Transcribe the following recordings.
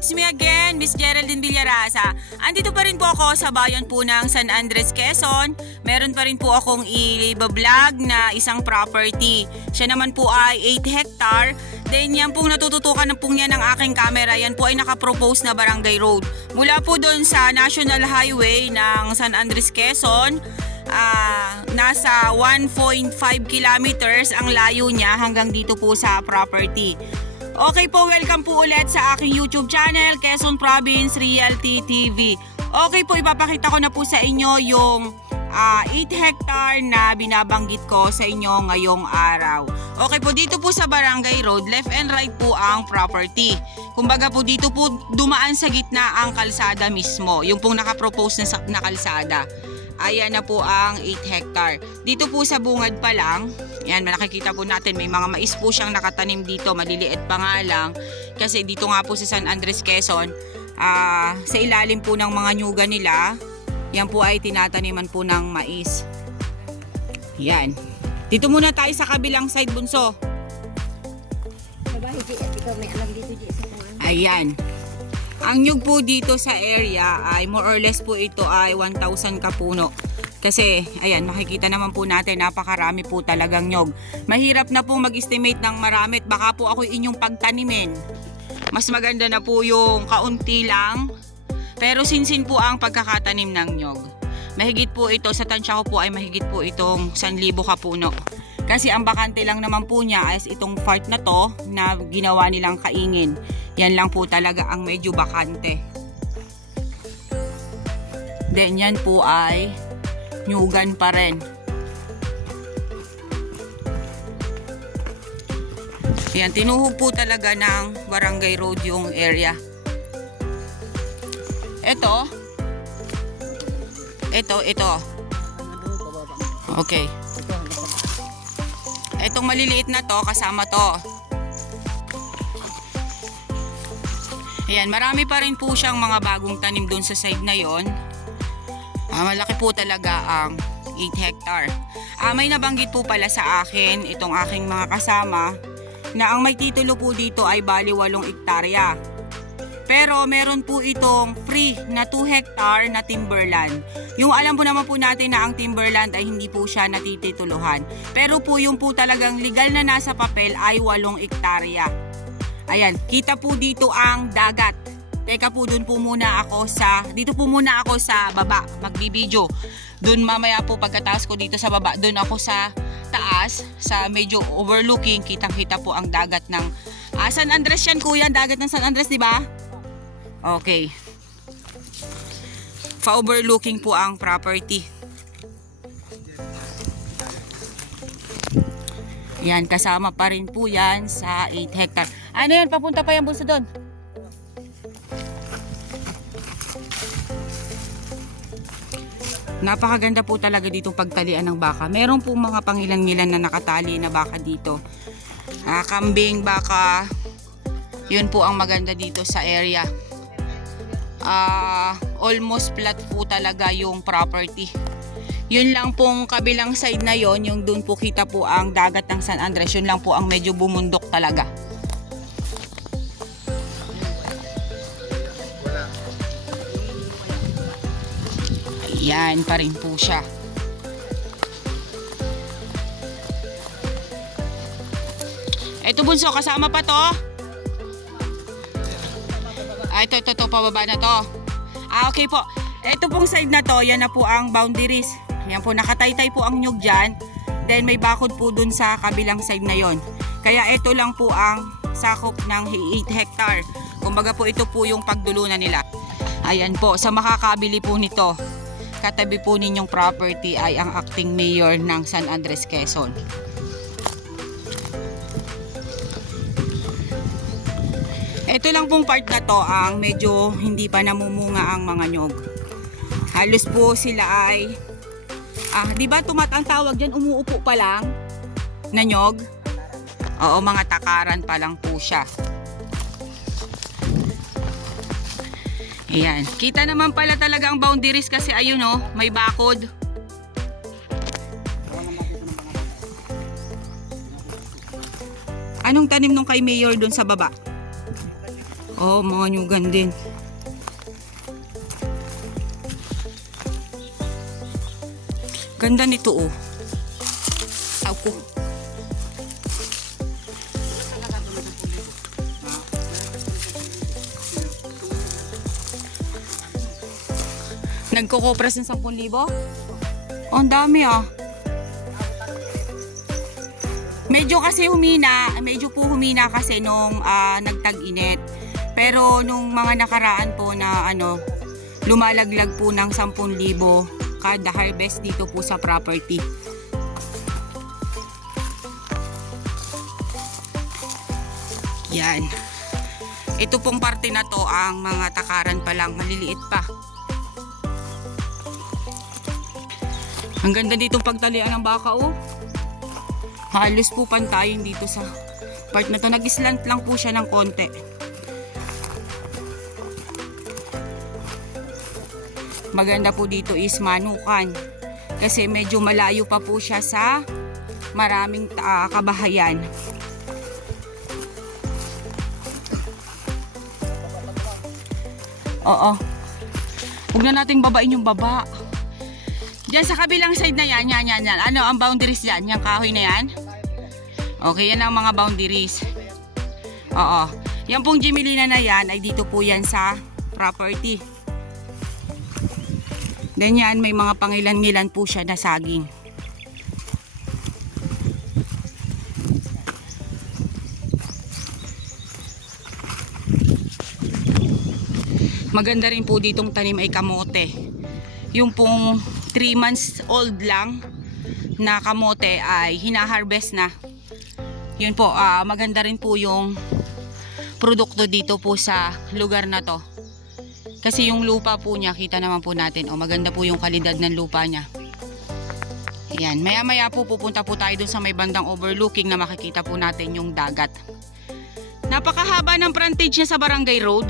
It's me again, Miss Geraldine Villarasa. Andito pa rin po ako sa bayan po ng San Andres, Quezon. Meron pa rin po akong i-vlog na isang property. Siya naman po ay 8 hectare. Then yan pong natututukan na po niya ng aking camera. Yan po ay nakapropose na barangay road. Mula po doon sa National Highway ng San Andres, Quezon. Nasa 1.5 kilometers ang layo niya hanggang dito po sa property. Okay po, welcome po ulit sa aking YouTube channel, Quezon Province Realty TV. Okay po, ipapakita ko na po sa inyo yung 8 hectare na binabanggit ko sa inyo ngayong araw. Okay po, dito po sa Barangay Road, left and right po ang property. Kumbaga po dito po dumaan sa gitna ang kalsada mismo, yung pong nakapropose na kalsada. Ayan na po ang 8 hectare. Dito po sa bungad pa lang, yan, nakikita po natin may mga mais po siyang nakatanim dito, maliliit pa nga lang. Kasi dito nga po sa San Andres, Quezon, sa ilalim po ng mga nyuga nila, yan po ay tinataniman po ng mais. Yan. Dito muna tayo sa kabilang side, Bunso. Ayan. Ang nyug po dito sa area ay more or less po ito ay 1,000 kapuno. Kasi ayan, makikita naman po natin napakarami po talagang nyug. Mahirap na po mag-estimate ng marami at baka po ako inyong pagtanimin. Mas maganda na po yung kaunti lang. Pero sinsin po ang pagkakatanim ng nyug. Mahigit po ito, sa tansya ko po ay mahigit po itong 1,000 kapuno. Kasi ang bakante lang naman po niya ay itong part na to na ginawa nilang kaingin. Yan lang po talaga ang medyo bakante. Then yan po ay nyugan pa rin. Yan, tinuhog po talaga ng Barangay Road yung area. Ito. Okay. Itong maliliit na to, kasama to. Ayan, marami pa rin po siyang mga bagong tanim doon sa side na yon. Malaki po talaga ang 8 hectare. May nabanggit po pala sa akin, itong aking mga kasama, na ang may titulo po dito ay bali 8 hektarya. Pero meron po itong free na 2 hectare na timberland. Yung alam po naman po natin na ang timberland ay hindi po siya natitituluhan. Pero po yung po talagang legal na nasa papel ay 8 hektarya. Ayan, kita po dito ang dagat. Teka po, dito po muna ako sa baba, magbibideo. Doon mamaya po pagkataas ko dito sa baba, doon ako sa taas, sa medyo overlooking, kitang-kita po ang dagat ng San Andres yan, kuya, dagat ng San Andres, di ba? Okay. Pa-overlooking po ang property. Yan, kasama pa rin po yan sa 8 hectare. Ano yan? Papunta pa yan, Bunso, doon? Napakaganda po talaga dito pagtalian ng baka. Meron po mga pangilan-ngilan na nakatali na baka dito. Kambing, baka. Yun po ang maganda dito sa area. Almost flat po talaga yung property. Yun lang pong kabilang side na yon, yung dun po kita po ang dagat ng San Andres. Yun lang po ang medyo bumundok talaga. Ayan pa rin po siya. Ito, Bunso, kasama pa to? Ito, pababa na to. Okay po. Ito pong side na to, yan na po ang boundaries. Yan po, nakataytay po ang nyug dyan. Then may bakod po dun sa kabilang side na yon. Kaya ito lang po ang sakop ng 8 hectare. Kumbaga po ito po yung pagdulunan nila. Ayan po, sa makakabili po nito, katabi po ninyong property ay ang acting mayor ng San Andres, Quezon. Ito lang pong part na to ang medyo hindi pa namumunga ang mga nyog. Halos po sila ay di ba ang tawag diyan, umuupo pa lang na nyog? Oo, mga takaran pa lang po siya. Ayan, kita naman pala talaga ang boundaries kasi ayun oh, may bakod. Anong tanim nung kay Mayor dun sa baba? Oh, mga nyugan din. Ganda nito oh. Ako. Nagkukopras ng 10,000? Oh, ang dami ah. Medyo po humina kasi nung nagtag-init. Pero nung mga nakaraan po na lumalaglag po ng 10,000 kada harvest dito po sa property. Yan. Ito pong parte na to ang mga takaran pa lang, maliliit pa. Ang ganda ditong pagtalian ng baka oh. Halos po pantayin dito sa part na to. Nag-slant lang po siya ng konti. Maganda po dito is manukan. Kasi medyo malayo pa po siya sa maraming kabahayan. Oo. Huwag na nating babain yung baba. Diyan sa kabilang side na yan. Ano ang boundaries dyan? Yung kahoy na yan? Okay, yan ang mga boundaries. Oo. Yan pong Jimelina na yan ay dito po yan sa property. Then yan, may mga pangilan-ngilan po siya na saging. Maganda rin po ditong tanim ay kamote. Yung pong 3 months old lang na kamote ay hina-harvest na. Yun po, maganda rin po yung produkto dito po sa lugar na to. Kasi yung lupa po niya, kita naman po natin. Maganda po yung kalidad ng lupa niya. Ayan, maya-maya po pupunta po tayo dun sa may bandang overlooking na makikita po natin yung dagat. Napakahaba ng frontage niya sa Barangay Road.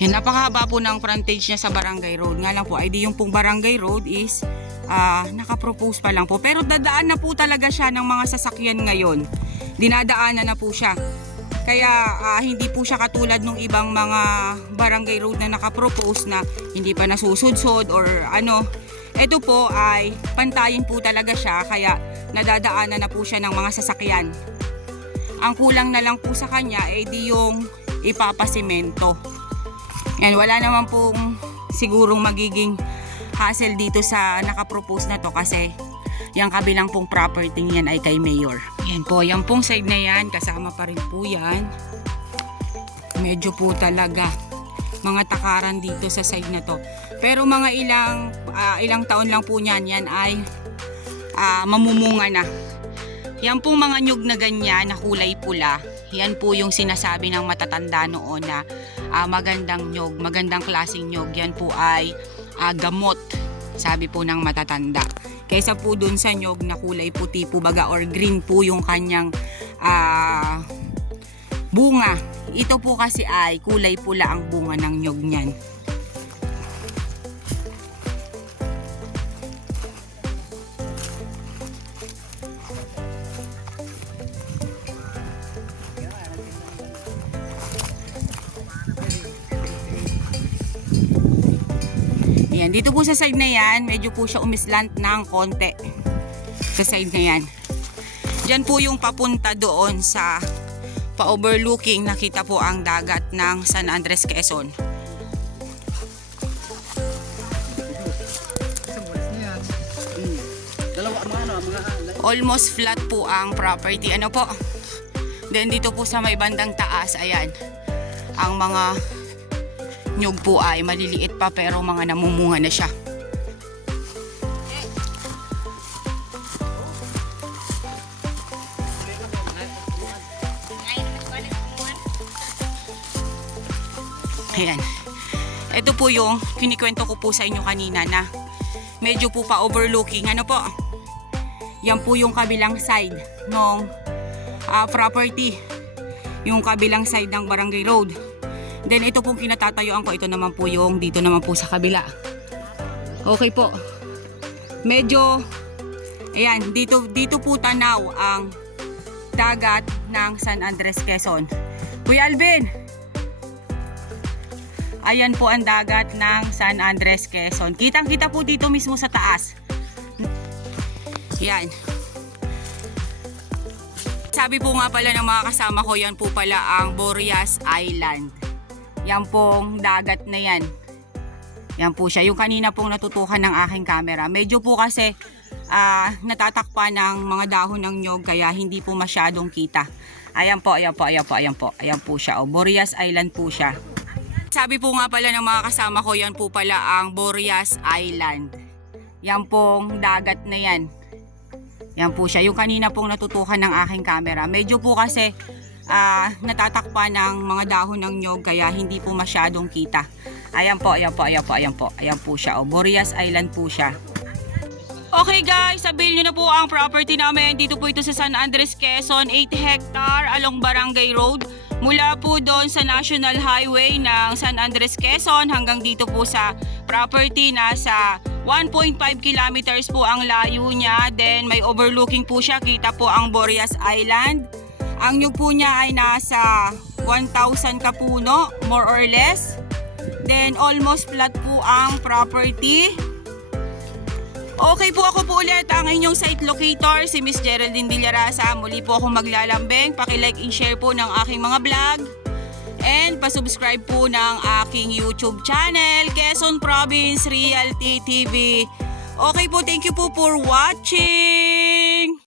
Yan, napakahaba po ng frontage niya sa Barangay Road. Nga lang po, ID yung pong Barangay Road is nakapropose pa lang po. Pero dadaan na po talaga siya ng mga sasakyan ngayon. Dinadaanan na po siya. Kaya hindi po siya katulad ng ibang mga barangay road na nakapropose na hindi pa nasusudsod or ano. Ito po ay pantayin po talaga siya kaya nadadaanan na po siya ng mga sasakyan. Ang kulang na lang po sa kanya ay di yung ipapasimento. Yan, wala naman pong sigurong magiging hassle dito sa nakapropose na to kasi yung kabilang pong property niyan ay kay Mayor. Yan po, yung pong side na yan, kasama pa rin po yan. Medyo po talaga mga takaran dito sa side na to. Pero mga ilang taon lang po niyan, yan ay mamumunga na. Yan pong mga nyug na ganyan na kulay pula, yan po yung sinasabi ng matatanda noon na magandang nyug, magandang klaseng nyug. Yan po ay gamot, sabi po ng matatanda. Kaysa po dun sa nyog na kulay puti po baga or green po yung kanyang bunga. Ito po kasi ay kulay pula ang bunga ng nyog niyan. Ayan, dito po sa side na yan, medyo po siya umislant ng konti. Sa side na yan. Diyan po yung papunta doon sa pa-overlooking, nakita po ang dagat ng San Andres, Quezon. Almost flat po ang property. Ano po? Then dito po sa may bandang taas, ayan, ang mga nyug po ay maliliit pa pero mga namumunga na siya. Ayan. Ito po yung kinikwento ko po sa inyo kanina na medyo po pa overlooking. Ano po? Yan po yung kabilang side ng property. Yung kabilang side ng Barangay Road. Then ito pong kinatatayuan ko, ito naman po yung dito naman po sa kabila. Okay po. Medyo ayan, dito po tanaw ang dagat ng San Andres, Quezon. Kuya Alvin, ayan po ang dagat ng San Andres, Quezon. Kitang-kita po dito mismo sa taas. Yan. Sabi po nga pala ng mga kasama ko, yan po pala ang Boreas Island. Yan pong dagat na yan. Yan po siya. Yung kanina pong natutukan ng aking camera. Medyo po kasi natatakpan ng mga dahon ng nyog kaya hindi po masyadong kita. Ayan po, ayan po, ayan po, ayan po. Ayan po siya. O, Boreas Island po siya. Sabi po nga pala ng mga kasama ko, yan po pala ang Boreas Island. Yan pong dagat na yan. Yan po siya. Yung kanina pong natutukan ng aking camera. Medyo po kasi natatakpan ng mga dahon ng nyog kaya hindi po masyadong kita. Ayan po, ayan po, ayan po, ayan po. Ayan po siya. O, Boreas Island po siya. Okay guys, sabihin nyo na po ang property namin. Dito po ito sa San Andres, Quezon. 8 hectare along Barangay Road. Mula po doon sa National Highway ng San Andres, Quezon hanggang dito po sa property. Nasa 1.5 kilometers po ang layo niya. Then may overlooking po siya. Kita po ang Boreas Island. Ang nyug po niya ay nasa 1,000 kapuno, more or less. Then almost flat po ang property. Okay po, ako po ulit ang inyong site locator, si Miss Geraldine Villarasa. Muli po akong maglalambing. Paki-like and share po ng aking mga vlog. And pasubscribe po ng aking YouTube channel, Quezon Province Realty TV. Okay po, thank you po for watching.